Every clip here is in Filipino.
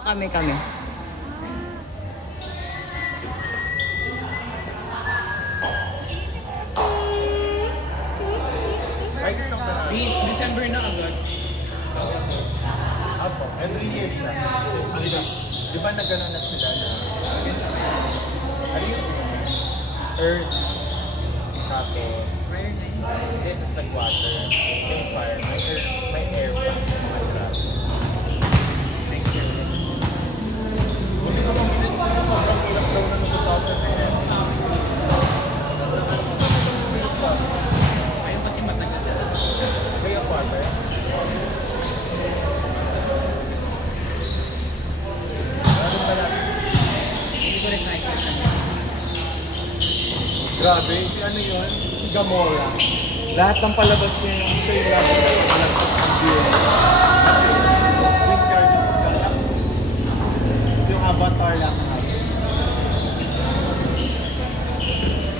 Kami. December na agad. Apo, every year siya. Di ba nagano'n na sila na ano yung earth, tapos then it's like water, may fire, may air pa, mga grabe. Next year ulit. Hindi ko maminits kasi sobrang ilap daw na nung 2010. Ayun kasi matagal. Kaya water. Meron ba natin? Hindi ko recycle. Grabe, si ano yun? Si Gamora. Lahat ng palabas niya yung ito yung lahat ng palabas ng DNA. Yung Guardians of the Galaxy. Kasi yung Avatar lang natin.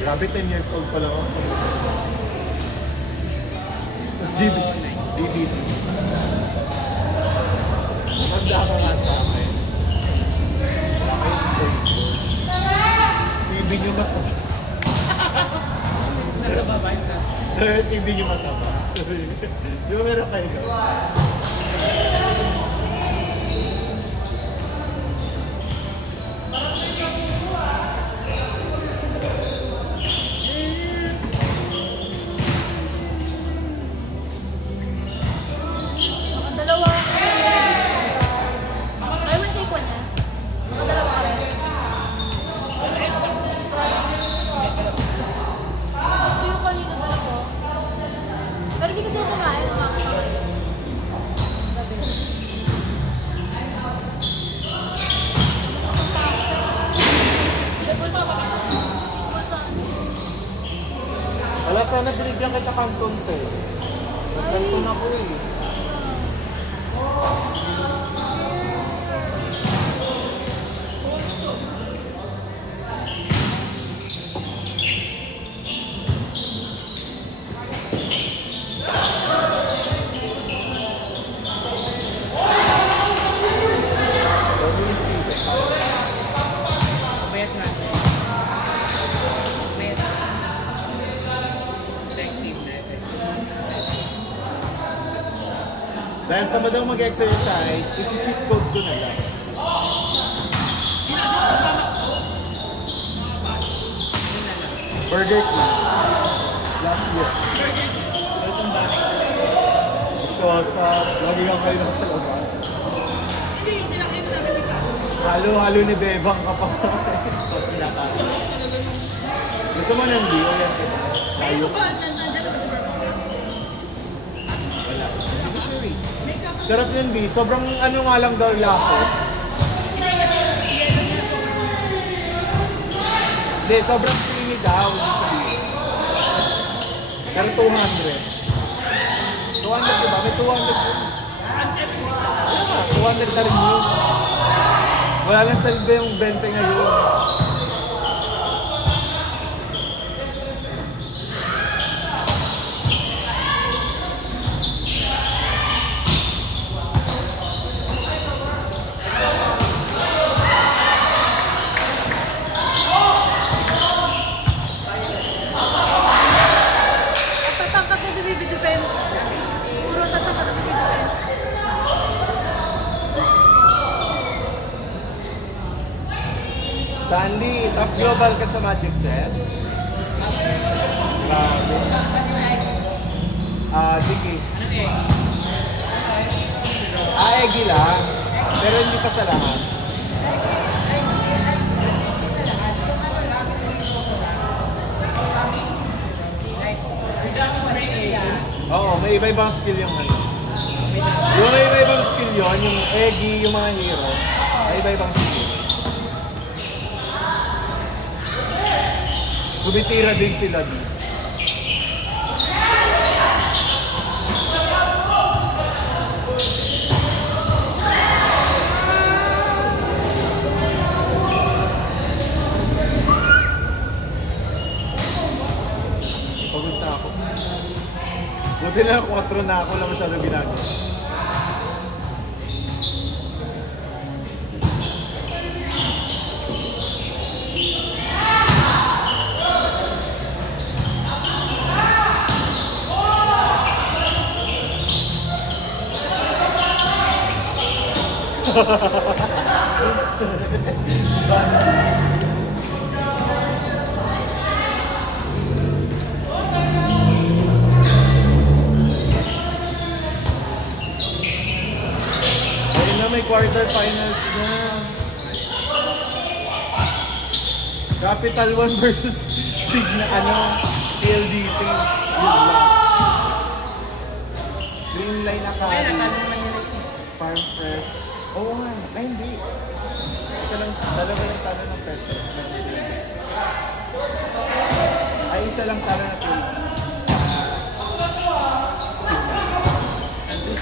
Grabe, 10 years old pa lang ako. Tapos DVD. Magda ka nga sa akin. TV nyo na po. Nasa baba yung nuts. TV nyo mataba. Di ba meron kayo? Dalawa. I will take one yan. Dalawa ka rin. Gusto yung kanino dala ko. Pero hindi kasi ako kumain ng mga gabi. Wala, sana binigyan kita kanton to. Kanton ako eh. Bayat natin. Bayat. Detective na ito. Dahil tamad ako mag-exercise, i-cheat code ko na lang. Burger King. Last year. Itong bahay. So, lagi kang kayo nasa labas. Hindi lang kayo namin may kaso. Halo-halo ni Bebang ka pa. Gusto mo nang di? O yan kita. Ayun ba? Nandiyan na ba si Barbara? Wala. Hindi ko sure eh. Makeup. Sarap yun, B. Sobrang ano nga lang daw lapot. Hindi, sobrang creamy daw. Pero 200. 200 diba? May 200 yun. Wala, 200 na rin yun. Wala lang salbe yung 20 ngayon. Tatangkad na Bibi Defense. Puro tatangkad na Bibi Defense. Sandy, top global ka sa Magic Chess? Grabe. Sige. Anong egg? Egi lang. Pero hindi pa sa lahat. Oo, may iba-ibang skill yung ano. Yung may iba-ibang skill yun, yung Egi, yung mga hero, may iba-ibang skill. Tumitira din sila dito. Pagod na ako. Buti na 4 na ako, wala masyadong ginagawa. Ayun na, may quarterfinals na. Capital One versus Signa, PLDT. Yun lang. Green line na Ay, kari. natanong man nila. Farm fresh. Oo nga. Ay, hindi. Dalawa lang talo ng Petro. Ay, isa lang talo ng PLDT.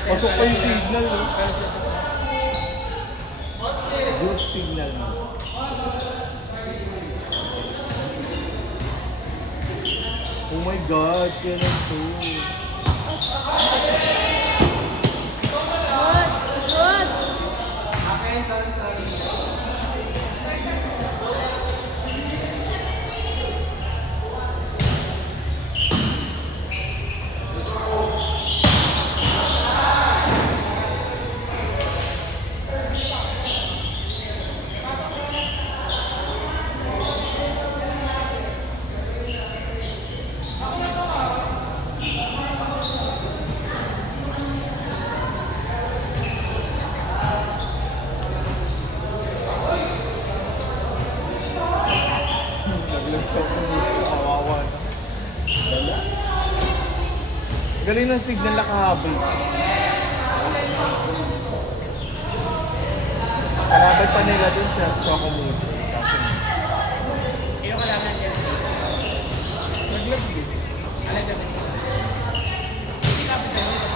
Pasok pa yung signal, no? Pero sila sa sauce. Juice signal, no? Oh my God, kailan to? Good. Good. Okay, sorry. Galing ng signal na kahabol. Kalaban pa nila dun sa Chocolate. Sino kalaban niya? Naglag din. Alam na sila. Hindi capital nila.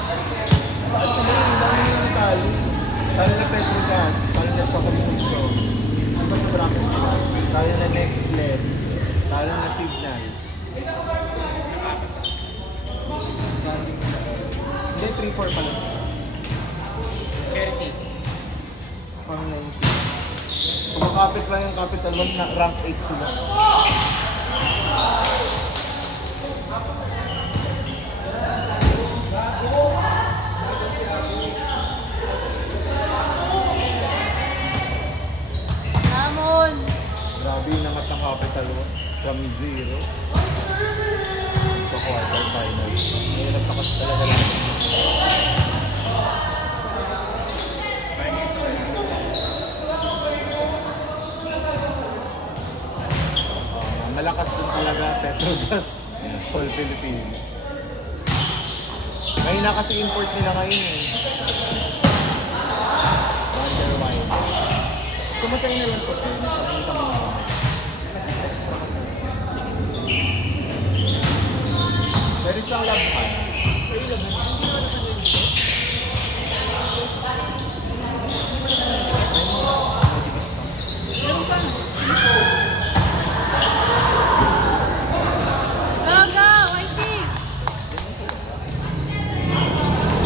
Basta na yung dami ng talo. Talo na Petrogas, talo na Chocolate Show. Ano ba sa bracket nila? Talo na Next Led, talo na Signal. Hindi, 3-4 pa lang. Charity. Parang 9-6. Kung makapit lang yung Capital One, na rank 8 sila. Hamon. Grabe yung nangat ng Capital One. From 0 sa quarterfinals. Ngayon nagtakas talaga lang. Malakas din talaga Petrogas. Whole Philippines. Ngayon na kasi import nila ngayon eh. Wonder wine. Sumasay na lang po. Nakita mo naman. Meron siyang labhan. Go, go. Waiting.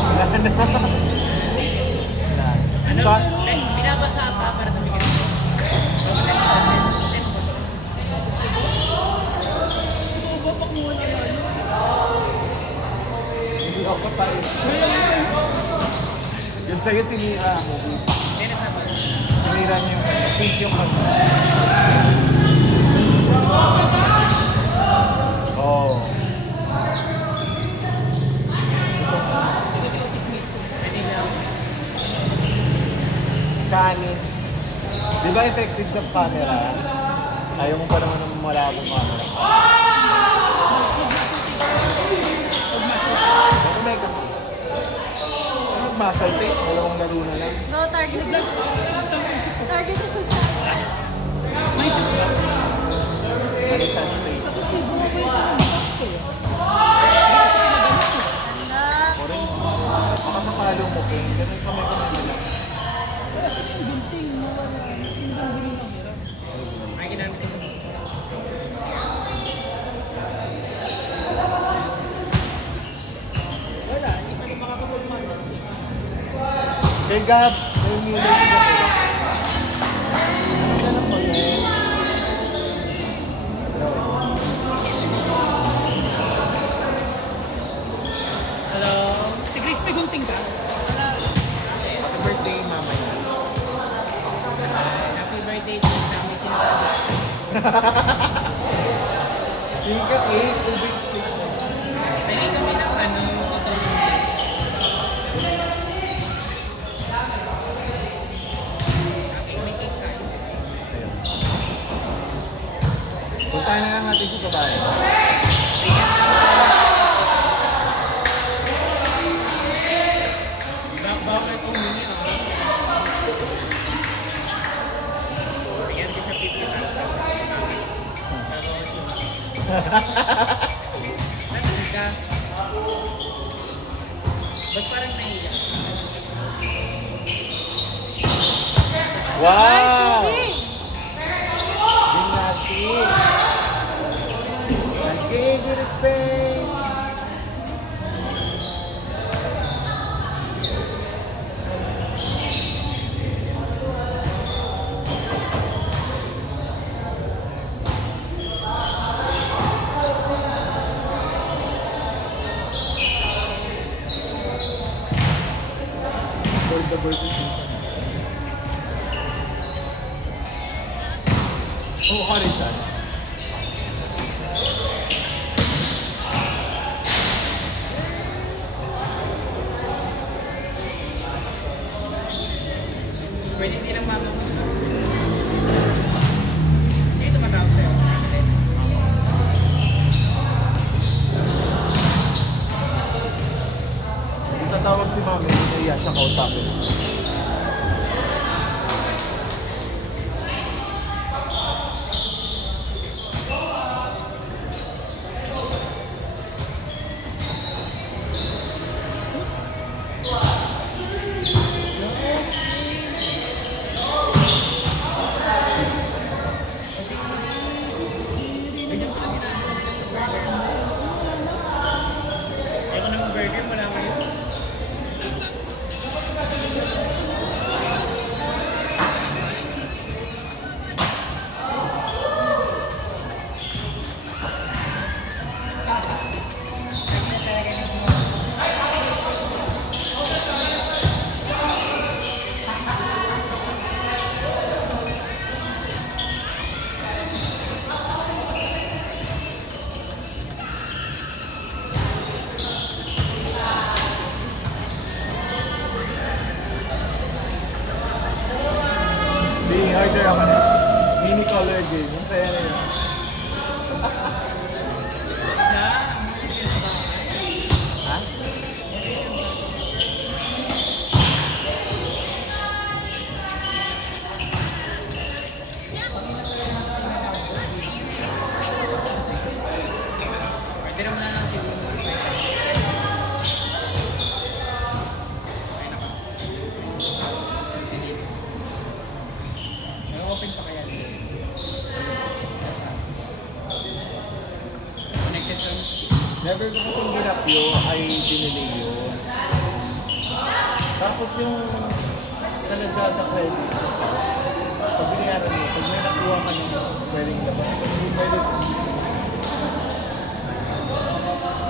Wala na. Ano? Sa- Binabasa pa para tumigil. Hindi ako tayo. Yun sa'yo sinira ang movie. Hindi nasama. Sinira niya yung pink yung kanta. Oh. Pwede na. Kanin. Di ba effective sa camera? Ayaw mo pa naman ng malabo camera. Ano may ka? Ano muscle tape? Dalawang laro na lang. Go, target. Target mo siya. Balikan straight. Anak. Orange. Baka mapalo mo, King. Ganun kamay na lang. Ay, ginamit ko sa mga. Wala, hindi pa rin makakapagman. Kay Gab, may Miller sila. Ano po yun? Hello? Si Chris, may gunting ka? Happy birthday, mama niya. Ika cake, tubig cake. Pwede kami ng ano, Puntahan na lang natin sa babae. bakit umini ah? Bigyan ko siya 50,000. Nasaan ka? Ba't parang naiyak? Wow! Nice, Gymnastics! I gave you the space! For the birthday. Oh, horizon. Pwede hindi lang mama mo. Hindi tumatawag sa'yo sa kanila. Tatawag si mami, hindi siya kausapin. Ayoko ng burger, wala mo yun. Being harder ako na. Mini color game. Ang saya na yun. Ha? Pwede naman na lang siguro. Open pa kaya nila? Connected terms. Never ko kasing ginapyo ay dinelay yun. Tapos yung sa Lazada credit, pag binayaran mo, pag may nakuha ka nyo, pwedeng labas. Pag hindi pwede,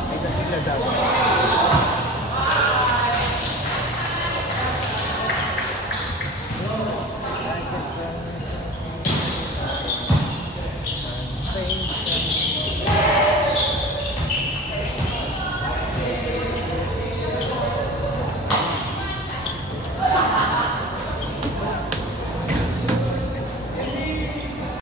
ay kasi Lazada. I guess